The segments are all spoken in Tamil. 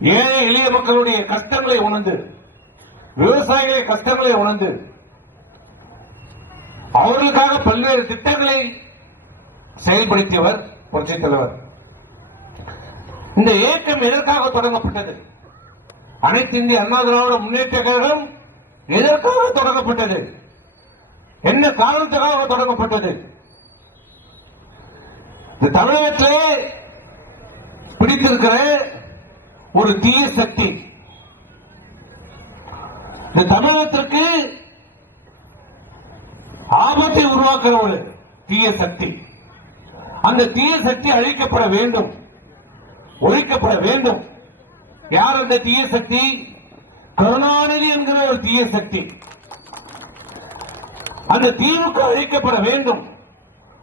ஏழை எளிய மக்களுடைய கஷ்டங்களை உணர்ந்து, விவசாயிகளுடைய கஷ்டங்களை உணர்ந்து, அவர்களுக்காக பல்வேறு திட்டங்களை செயல்படுத்தியவர் புரட்சித் தலைவர். இந்த இயக்கம் எதற்காக தொடங்கப்பட்டது? அனைத்து இந்திய அண்ணா திராவிட முன்னேற்ற கழகம் எதற்காக தொடங்கப்பட்டது? என்ன காரணத்துக்காக தொடங்கப்பட்டது? இந்த தமிழகத்திலே பிடித்திருக்கிற ஒரு தீய சக்தி, இந்த தமிழகத்திற்கு ஆபத்தை உருவாக்குற ஒரு தீய சக்தி. அந்த தீய சக்தி அழிக்கப்பட வேண்டும், ஒழிக்கப்பட வேண்டும். யார் அந்த தீய சக்தி? கருணாநிதி என்கிற ஒரு தீய சக்தி. அந்த திமுக அழிக்கப்பட வேண்டும்,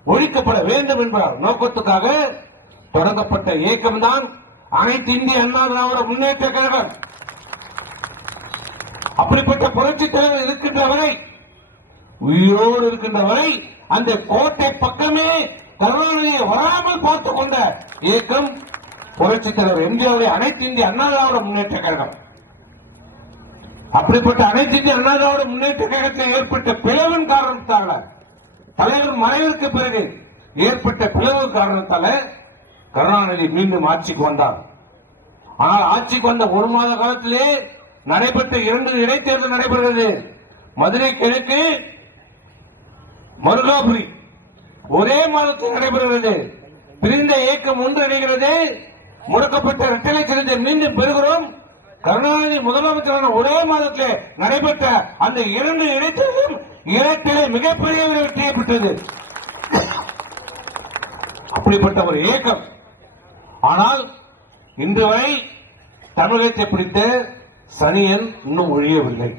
ஒழிக்கப்பட வேண்டும் என்ற நோக்கத்துக்காக தொடங்கப்பட்ட இயக்கம்தான் அனைத்து இந்திய அண்ணா திராவிட முன்னேற்ற கழகம். அப்படிப்பட்ட புரட்சித் தலைவர் இருக்கின்ற வரை, உயிரோடு இருக்கின்ற வரை, அந்த கோட்டை பக்கமே கருணாநிதியை வராமல் பார்த்துக் கொண்ட இயக்கம் புரட்சித் தலைவர் எம்ஜிஆருடைய அனைத்து இந்திய அண்ணா திராவிட முன்னேற்ற கழகம். அப்படிப்பட்ட அனைத்து இந்திய அண்ணா திராவிட முன்னேற்ற கழகத்தில் ஏற்பட்ட பிளவின் காரணத்தால, தலைவர் மறைவிற்கு பிறகு ஏற்பட்ட பிளவு காரணத்தால கருணாநிதி மீண்டும் ஆட்சிக்கு வந்தார். ஆனால் ஆட்சிக்கு வந்த ஒரு மாத காலத்திலே நடைபெற்ற 2 இடைத்தேர்தல் நடைபெறுகிறது. மதுரை கிழக்கு, மருகாபுரி ஒரே மாதத்தில் நடைபெறுகிறது. பிரிந்த இயக்கம் ஒன்றிணைகிறது. முடக்கப்பட்ட இரட்டை சின்னத்தை மீண்டும் பெறுகிறோம். கருணாநிதி முதலமைச்சரான ஒரே மாதத்திலே நடைபெற்ற அந்த 2 இடைத்தேர்தலும் இரட்டிலே மிகப்பெரிய வெற்றியை பெற்றது. அப்படிப்பட்ட ஒரு இயக்கம். ஆனால் இன்று வரை தமிழகத்தை பிடித்த சனியன் இன்னும் ஒழியவில்லை.